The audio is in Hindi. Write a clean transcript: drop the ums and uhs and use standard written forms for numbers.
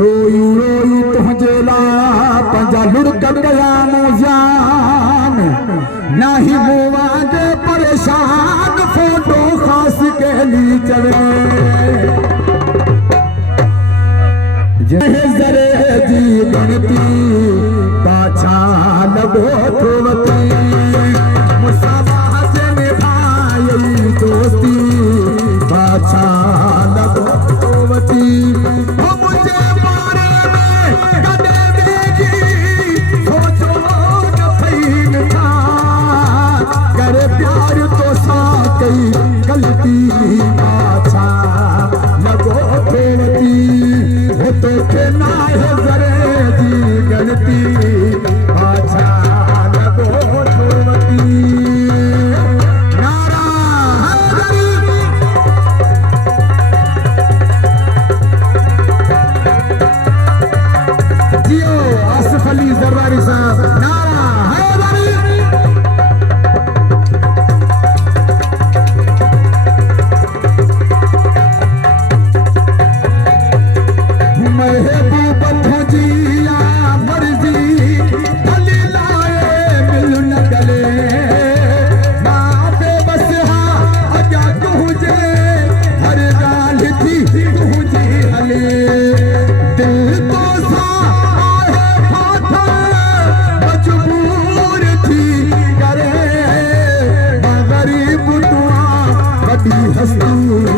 रोई रोई तुझे ला पंजा लुढ़क गया मुजान नाही मुवागे परेशान फोटो खास के ली चले जरे जी गणती पाछा लगो थोवती मुसाफा जने भाई दोस्ती पाछा लगो थोवती मुझे बारे में कदे देगी सोचो न फैन था करे प्यार तो सा कई गलती पाछा लगो थोवती तो के ना है जरे जी गलती पाछा लगो थोवती नारा हैदरी जियो आसिफ अली जरदारी साहब नारा हैदरी महबूब तुझिया मर्जी भली लाए मिल न गले मां बेबस हा अजा तुझे हर गाल थी तुझी हले दिल तो सा आहे फाथा मजबूर थी करे गरीब दुआ बड़ी हस्ती